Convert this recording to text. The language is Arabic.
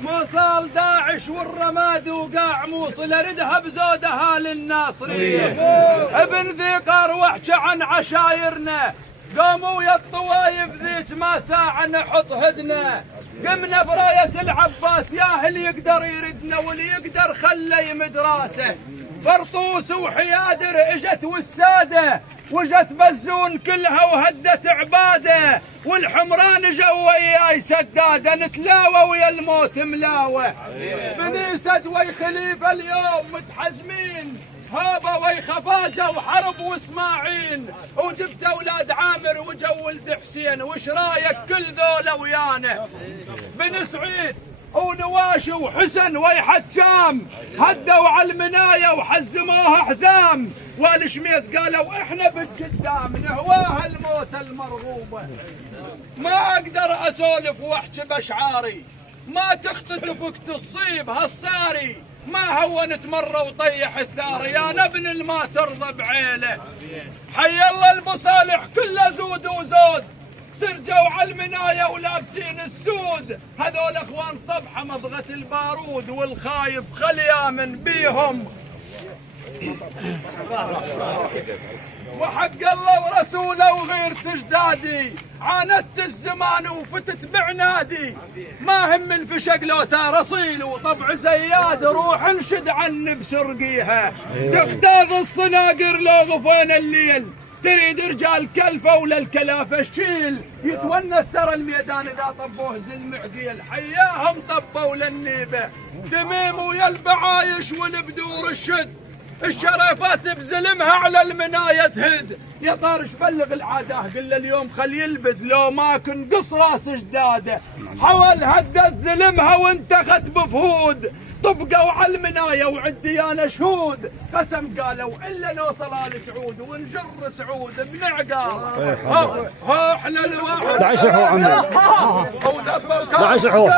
موصل داعش والرماد وقاع موصل ردها بزودها للناصرية. ابن ذي قار عن عشايرنا قاموا يا الطوايف ذيك ما ساعة نحط هدنا. قمنا براية العباس ياهل يقدر يردنا واللي يقدر خلي مدراسه. برطوس وحيادر اجت والساده وجت بزون كلها وهدت عباده. والحمران جو وياي سداده نتلاوى ويا الموت ملاوه. بني سدوي خليفه اليوم متحزمين هابه وي خفاجه وحرب واسماعيل. وجبت اولاد عامر وجو ولد حسين وش رايك كل ذولا ويانا. بن سعيد ونواشي وحسن وي حجام هدوا على المنايه وحزموها حزام. والشميس قالوا احنا بالقدام نهواها الموت المرغوبه. ما اقدر اسولف واحكي باشعاري ما تختطفك تصيب هالصاري. ما هونت مره وطيح الثار يا نبن الما ترضى بعيله. حي الله المصالح كله زود وزود سرجوا على المنايه ولابسين السود. هذول اخوان صبحه مضغه البارود والخايف خل يامن بيهم. وحق الله ورسوله وغير تجدادي عاندت الزمان وفتت بعنادي. ما هم الفشق لو ثار اصيل وطبع زياد روح انشد عني بسرقيها. تختاض الصناقر لو غفين الليل تريد رجال كلفه ولا الكلافه الشيل. يتونس ترى الميدان اذا طبوه زلم عقيل. حياهم طبوا للنيبه تميم ويا البعايش والبدور الشد. الشرفات بزلمها على المنايه تهد. يا طارش بلغ العاداه قل له اليوم خل يلبد لو ما كن قص راس جداده. حول هدت زلمها وانتخت بفهود طبقوا على المنايه وعديانا شهود. قسم قالوا الا نوصل ال سعود ونجر سعود بنعقار. ها احنا الواحد دعشحوا عمي دعشحوا